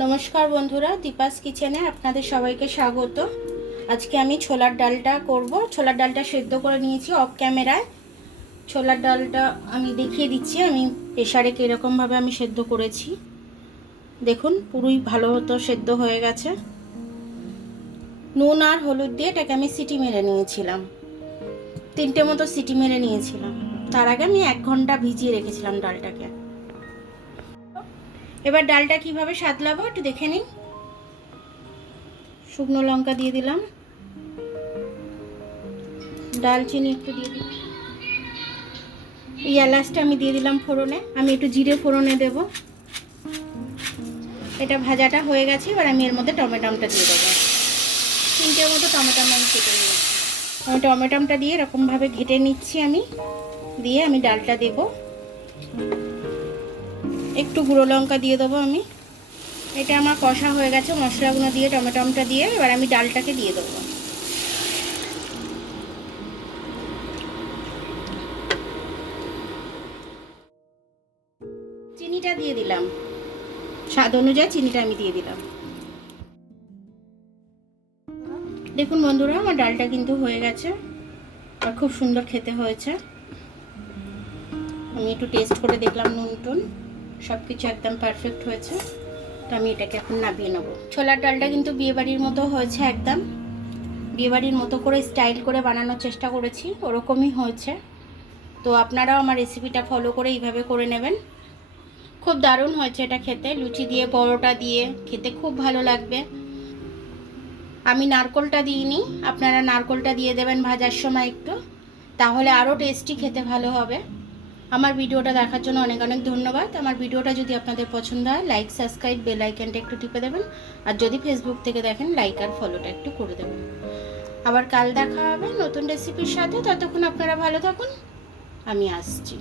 নমস্কার বন্ধুরা, দীপাস কিচেনে আপনাদের সবাইকে স্বাগত। আজকে আমি ছোলার ডালটা করব। ছোলার ডালটা সেদ্ধ করে নিয়েছি অফ ক্যামেরায়। ছোলার ডালটা আমি দেখিয়ে দিচ্ছি আমি প্রেসারে কীরকমভাবে আমি সেদ্ধ করেছি। দেখুন পুরোই ভালো মতো সেদ্ধ হয়ে গেছে। নুন আর হলুদ দিয়ে এটাকে আমি সিটি মেরে নিয়েছিলাম, 3টে মতো সিটি মেরে নিয়েছিলাম। তার আগে আমি 1 ঘন্টা ভিজিয়ে রেখেছিলাম ডালটাকে। এবার ডালটা কিভাবে সাতলাবো একটু দেখে নিন। শুকনো লঙ্কা দিয়ে দিলাম, দালচিনি একটু দিয়ে দিলাম, এই এলাচটা আমি দিয়ে দিলাম ফোড়নে। আমি একটু জিরে ফোড়নে দেব। এটা ভাজাটা হয়ে গেছে, এবার আমি এর মধ্যে টমেটোটা দিয়ে দেবো। 3টে মতো টমেটো আমি কেটে নিয়েছি। আমি টমেটোটা দিয়ে এরকমভাবে ঘেটে নিচ্ছি আমি। দিয়ে আমি ডালটা দেব, একটু গুঁড়ো লঙ্কা দিয়ে দেবো আমি। এটা আমার কষা হয়ে গেছে মশলাগুলো দিয়ে, টমেটোটা দিয়ে। এবার আমি ডালটাকে দিয়ে দেবো। চিনিটা দিয়ে দিলাম, স্বাদ অনুযায়ী চিনিটা আমি দিয়ে দিলাম। দেখুন বন্ধুরা, আমার ডালটা কিন্তু হয়ে গেছে আর খুব সুন্দর খেতে হয়েছে। আমি একটু টেস্ট করে দেখলাম, নুন টুন সব কিছু একদম পারফেক্ট হয়েছে। তো আমি এটাকে এখন নামিয়ে নেব। ছোলার ডালটা কিন্তু বিয়েবাড়ির মতো হয়েছে, একদম বিয়েবাড়ির মতো করে স্টাইল করে বানানোর চেষ্টা করেছি, ওরকমই হয়েছে। তো আপনারাও আমার রেসিপিটা ফলো করে এইভাবে করে নেবেন। খুব দারুণ হয়েছে এটা খেতে, লুচি দিয়ে পরোটা দিয়ে খেতে খুব ভালো লাগবে। আমি নারকোলটা দিইনি, আপনারা নারকোলটা দিয়ে দেবেন ভাজার সময় একটু, তাহলে আরও টেস্টি খেতে ভালো হবে। আমার ভিডিওটা দেখার জন্য অনেক অনেক ধন্যবাদ। আমার ভিডিওটা যদি আপনাদের পছন্দ হয় লাইক, সাবস্ক্রাইব, বেল আইকনটা একটু টিপে দেবেন। আর যদি ফেসবুক থেকে দেখেন লাইক আর ফলোটা একটু করে দেবেন। আবার কাল দেখা হবে নতুন রেসিপির সাথে। ততক্ষণ আপনারা ভালো থাকুন, আমি আসছি।